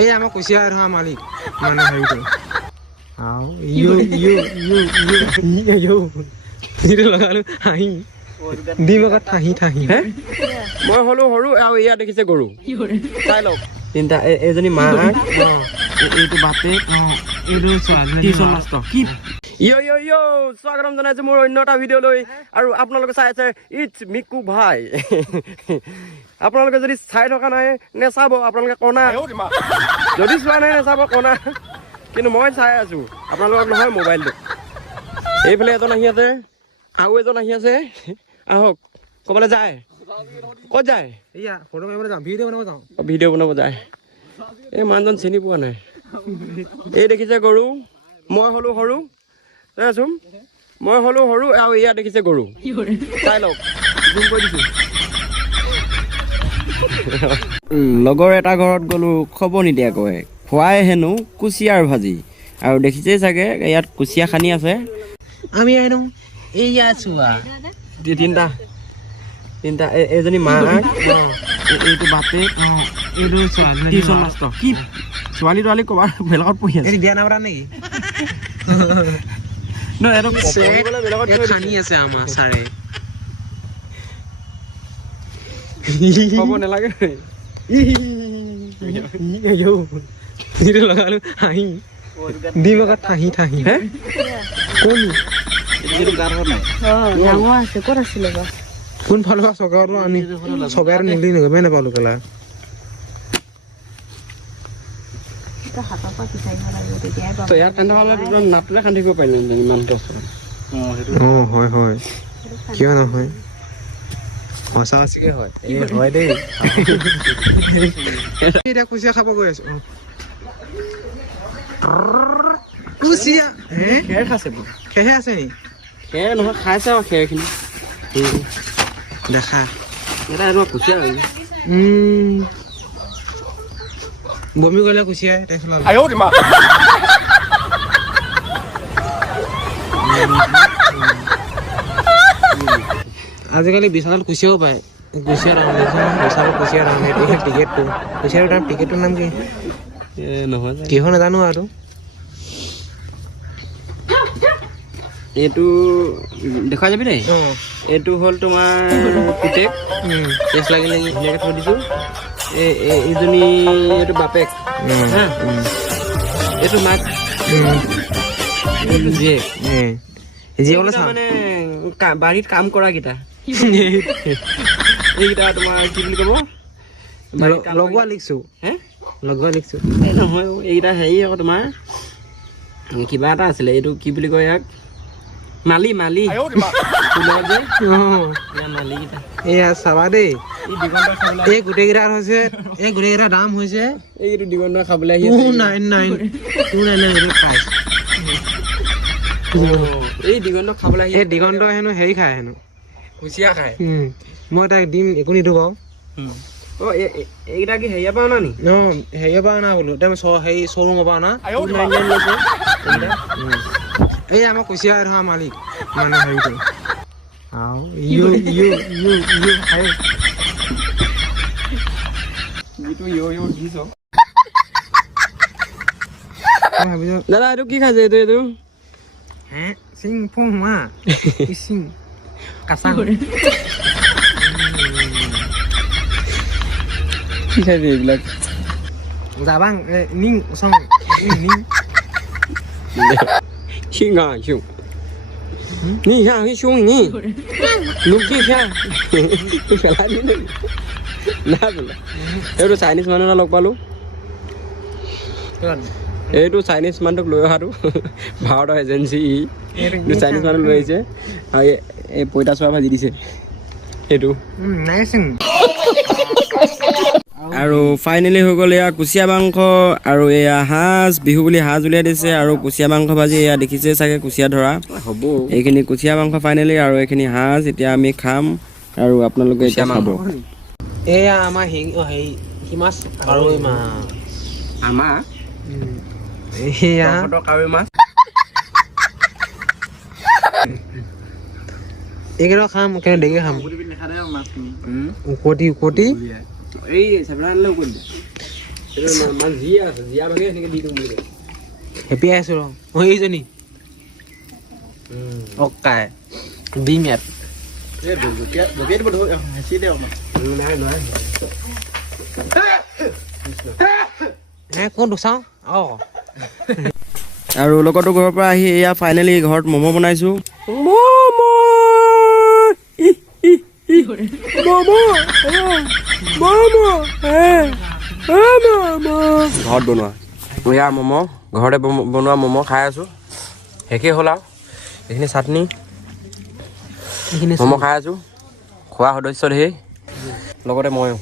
এই আমাৰ কুচিয়া ধৰা মালিক মানে হেৰিটো আও ইউ ইউ ইউ ইউ ইউ ইউ লগালো হাঁহি দিম আকৌ ঠাহি ঠাহি হে মই হলো সৰু আৰু এয়া দেখিছে গৰু চাই লওক তিনিটা এজনী মা এইটো বাপে এইটো টিউচন মাষ্টৰ কি স্বাগতম জনাইছো মোৰ অন্য এটা ভিডিঅ' লৈ আৰু আপোনালোকে চাই আছে ইটছ মিকু ভাই আপোনালোকে যদি চাই থকা নাই নেচাব আপোনালোকে কণা যদি চোৱা নাই নেচাব কণা কিন্তু মই চাই আছো আপোনালোকক নহয় মোবাইলটো এইফালে এজন আহি আছে আৰু এজন আহি আছে আহক ক'বলৈ যায় ক'ত যায় এয়া ফটো মাৰিবলৈ যাওঁ ভিডিঅ' বনাব যাওঁ ভিডিঅ' বনাব যায় এই মানুহজন চিনি পোৱা নাই এই দেখিছে গৰু মই হলো সৰু চাচোন মই হলো সৰু আৰু এয়া দেখিছে গৰু চাই লওক জুম কৰি দিছো লগৰ এটা ঘৰত গ'লো খবৰ নিদিয়াকৈ খুৱাই হেনো কুচিয়াৰ ভাজি আৰু দেখিছেই চাগে ইয়াত কুচিয়া খানি আছে আমি আহিনো এইয়া চোৱা তিনিটা এজনী মা এইটো বাপে এইটো টিউচন মাষ্টৰ কি ছোৱালী তোৱালী ক'ৰবাৰ বেলেগত পঢ়ি আছে বিয়া নাপাতা নেকি খানি আছে আমাৰ ছাৰে ক'ব নালাগে লগালো হাঁহি দিম আকৌ ঠাহি ঠাহি হে কোন কোন ফালৰ পৰা চৰকাৰটো আনি চৰকাৰে নিলি গমেই নাপালো কেলা ইয়াত তেনেহ'লে নাটলে খান্দিব পাৰিলে ইমানটো অঁ হয় হয় কিয় নহয় সঁচা আছিকে হয় হয় দেই এতিয়া কুচিয়া খাব গৈ আছো কুচিয়া খেৰ খাইছে খেহে আছে নি খেৰ নহয় খাইছে আৰু খেৰখিনি দেখা এটা এইটো কুচিয়া বমি কৰিলে কুচিয়াই তাৰপিছত আজিকালি বিশালত কুচিয়াও পায় কুচিয়া দাম কুচিয়া দাম সেইটো টিকেটটো কুচিয়াৰ দাম টিকেটটোৰ নাম কি নহয় কিহৰ নাজানো আৰু এইটো দেখুৱাই যাবি দেই এইটো হ'ল তোমাৰ পিতেক টেষ্ট লাগি লাগি ধুনীয়াকৈ থৈ দিছোঁ এইজনী এইটো বাপেক হা এইটো মাক এইটো জীয়েক জীয়েকলৈ চাওঁ মানে বাৰীত কাম কৰাকেইটা এইকেইটা তোমাৰ কি বুলি ক'ব লগোৱা লিখিছোঁ হে লগোৱা লিখিছোঁ এই নহয় এইকেইটা হেৰি আকৌ তোমাৰ কিবা এটা আছিলে এইটো কি বুলি কয় ইয়াক মালি মালি মালিকেইটা এয়া চাবা দেই এই গোটেইকেইটাৰ হৈছে এই গোটেইকেইটাৰ দাম হৈছে এইটো দিগন্ত খাবলৈ আহি এই দিগন্ত খাবলৈ আহি এই দিগন্ত হেনো হেৰি খায় হেনো কুচিয়া খায় মই তাক দিম একো নিদিওঁ বাৰু অঁ এইকেইটা কি হেৰিয়াৰ পৰা অনা নি অঁ হেৰিয়াৰ পৰা অনা বোলো হেৰি শ্ব'ৰুমৰ পৰা অনা এই আমাৰ কুচিয়া ধৰা মালিক মানে হেৰিটো আও ইউ ইউ ইউ ইউ হাই দাদা এইটো কি খাইছে এইটো হে চিং ফোং মা চিং কাঁচা কি খাইছে এইবিলাক যাবাং নিং চং Ning Xin à Xiong Ni ha cái Xiong ni Lúc kia ha Tôi phải lại đến đây Nát rồi এইটো চাইনিজ মানুহ এটা লগ পালোঁ এইটো চাইনিজ মানুহক লৈ অহাটো ভাৰতৰ এজেঞ্চি এইটো চাইনিজ মানুহ লৈ আহিছে আৰু এই পঁইতাচোৰা ভাজি দিছে সেইটো আৰু ফাইনেলি হৈ গ'ল এয়া কুচিয়া মাংস আৰু এয়া সাজ বিহু বুলি সাজ উলিয়াই দিছে আৰু কুচিয়া মাংস ভাজি এয়া দেখিছে চাগে কুচিয়া ধৰা হ'ব এইখিনি কুচিয়া মাংস ফাইনেলি আৰু এইখিনি সাজ এতিয়া আমি খাম আৰু আপোনালোকে এতিয়া খাব এয়া আমাৰ হেৰি মাছ কাৰৈ মাছ আমাৰ এয়া কাৰৈ মাছ এইকেইটা খাম কেনে দেৰিকে খাম উকতি উকতি এই চেপেৰা আনিলে উকতি হেপী আছো ৰ এইজনী অকাই দিম ইয়াত কোনটো চাওঁ অঁ আৰু লগতো ঘৰৰ পৰা আহি এয়া ফাইনেলি ঘৰত ম'ম' বনাইছোঁ ঘৰত বনোৱা এয়া ম'ম' ঘৰতে বনোৱা ম'ম' খাই আছোঁ শেষেই হ'ল আৰু এইখিনি চাটনি ম'ম' খাই আছোঁ খোৱা সদস্য ধেৰ লগতে ময়ো